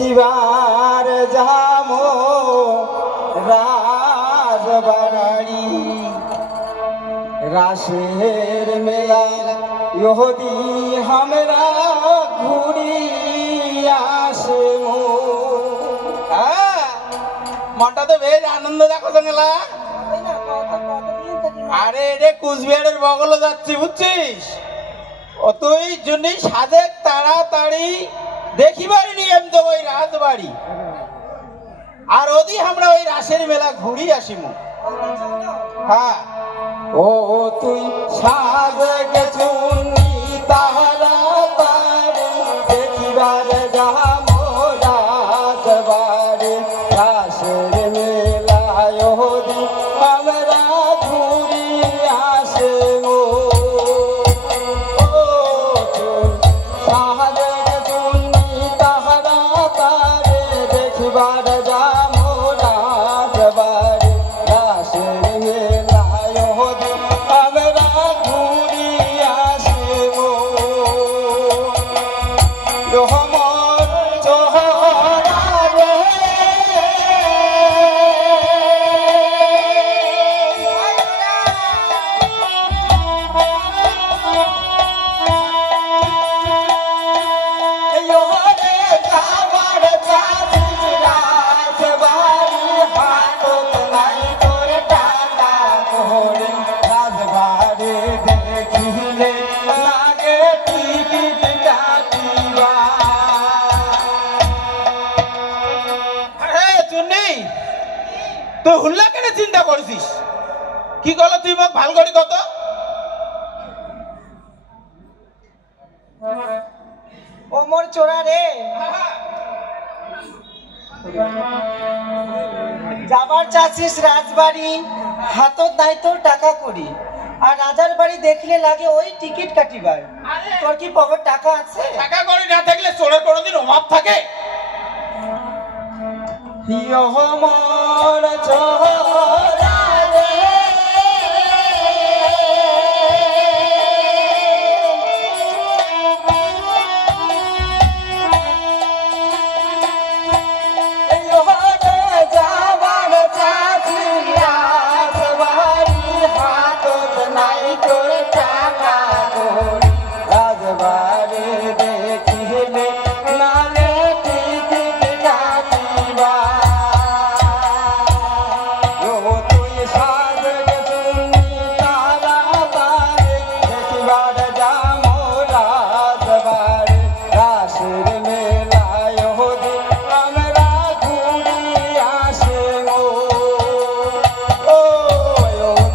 দেখিবার যামো রাজবাড়ি রাসের মেলা ইহুদি हमरा ঘুরি আসে মনটা তো বেশ আনন্দ দেখো সঙ্গেলা। আরে রে কুচবিহারের বগলে যাচ্ছি বুঝছিস, অতই জন্যই সাজে তাড়াতাড়ি দেখিবারই নিয়ম তো ওই রাজবাড়ি আর ওদি আমরা ওই রাসের মেলা ঘুরি আসিমু। হ্যাঁ ও তুই সাজে গেছুনি তাড়াতাড়ি দেখিবার যামো রাজবাড়ি রাসের মেলায় ওদি আমরা ঘুরি আসিমু। দেখিবার যামো রাজবাড়ি রাসের মেলায় ওদি আমরা ঘুরি আসিমু। মোর চোহরা রে তুই হুল্লা কেন চিন্তা করছিস? কি গেল তুই মোক ভাল করি কত? ও মোর চোরা রে, যাবার চাচ্ছিস রাজবাড়ি, হাতত নাই তোর টাকা করি, আর রাজার বাড়ি দেখলে লাগে ওই টিকিট কাটিবার। তোর কি পকেট টাকা আছে? টাকা করি না থাকলে চোরের কোনোদিন অভাব থাকে? মোর চোরা রে যাবার চাচি রাজবাড়ি হাতত নাই তোর টাকা করি রাজবাড়ি দেখিলে নালে টিকিট কাটিবা। তুই সাজ গেছুনি তাড়াতাড়ি দেখিবার যামো রাজবাড়ি রাসের মেলায় ওদি আমরা ঘুরি আসিমু।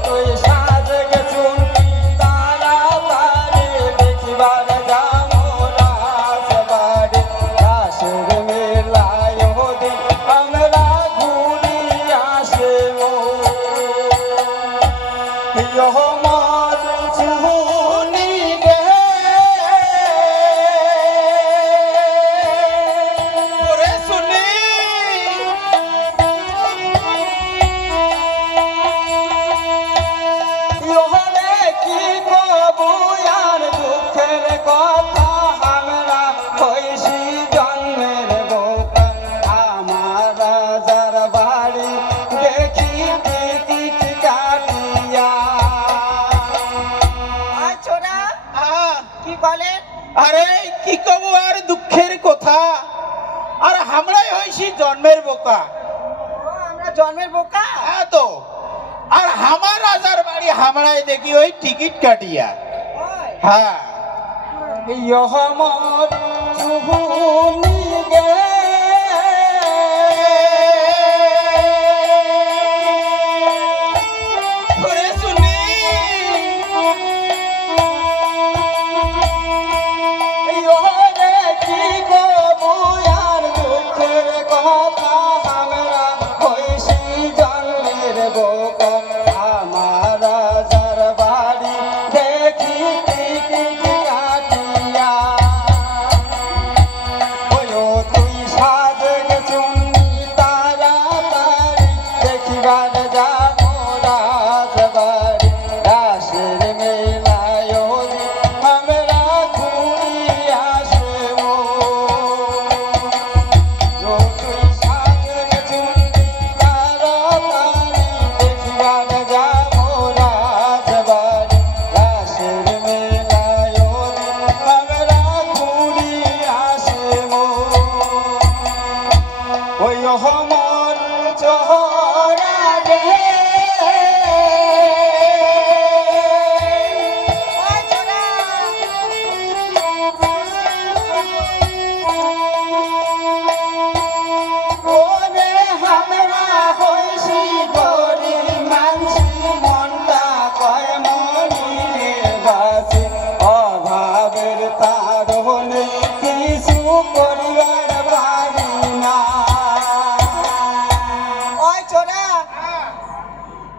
তুই সাজ গেছুনি তাড়াতাড়ি দেখিবার যামো রাজবাড়ি রাসের মেলায় ওদি আমরা ঘুরি আসিমু। মোর চুনি রে ওরে শুনি ইহরে কি কবু আর দুঃখের কথা আমরা হইছি জন্মের বোকা আমার রাজার বাড়ি দেখি টিকিট কাটিয়া। আয় চোরা, কি বলেন? আরে কি কবু আর দুঃখের কথা, আর আমরাই হইছি জন্মের বোকা। ও, আমরা জন্মের বোকা? হ্যাঁ তো, আর আমার রাজার বাড়ি আমরাই দেখি ওই টিকিট কাটিয়া। ওই, হ্যাঁ মোর চুনি গে ওরে শুনি ওরে কি কবু আর দুঃখের কথা আমরা হইছি জন্মের বোকা আমার রাজার বাড়ি দেখি টিকিট কাটিয়া। তুই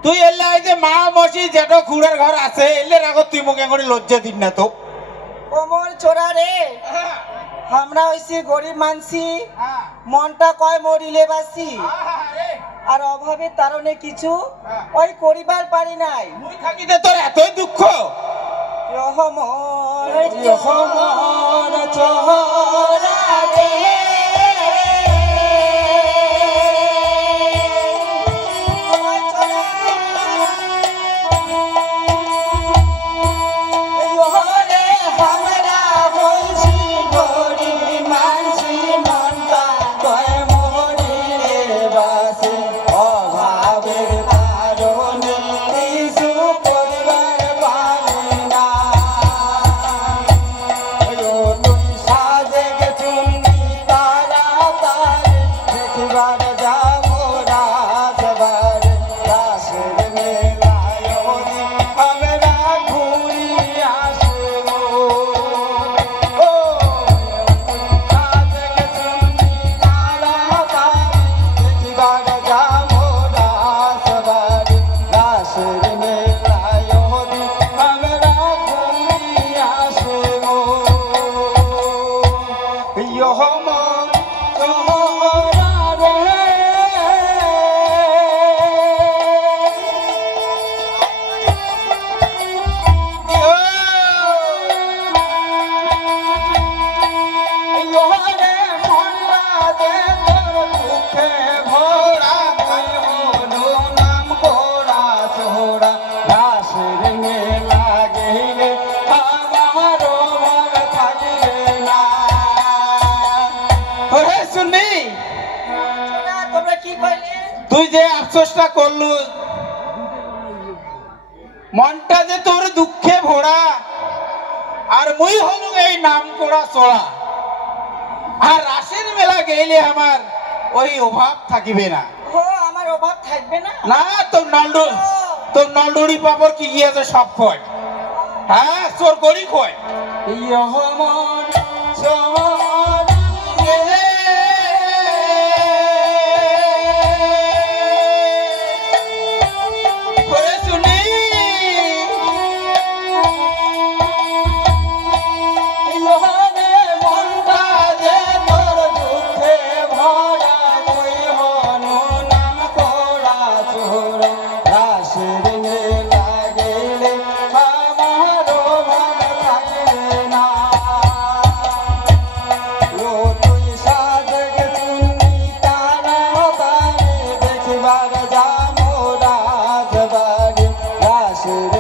তুই এলে এই যে মা মসি যেট খুড়ের ঘর আছে এলে রাখো তুই মুখে করে লজ্জা দিন না তো কোমর চোরা রে আমরা হইছি গরিব মানসি মনটা কয় মরিলে বাসি আর অভাবের কারণে কিছু ওই করিবার পারি নাই মুই থাকিতে তোর এতই দুঃখ রহমন রহমন চোরা রে তুই যে আফসোসটা করলু মনটা যে তোর দুঃখে ভরা আর মুই হলু এই নাম করা চড়া আর রাসের মেলা গেলে আমার ওই অভাব থাকিবে না ও আমার অভাব থাকবে না না তোর নলডুরি পাপড় কি গিয়েছে সব কয় হ্যাঁ তোর গড়ি কয় রহমন রাসের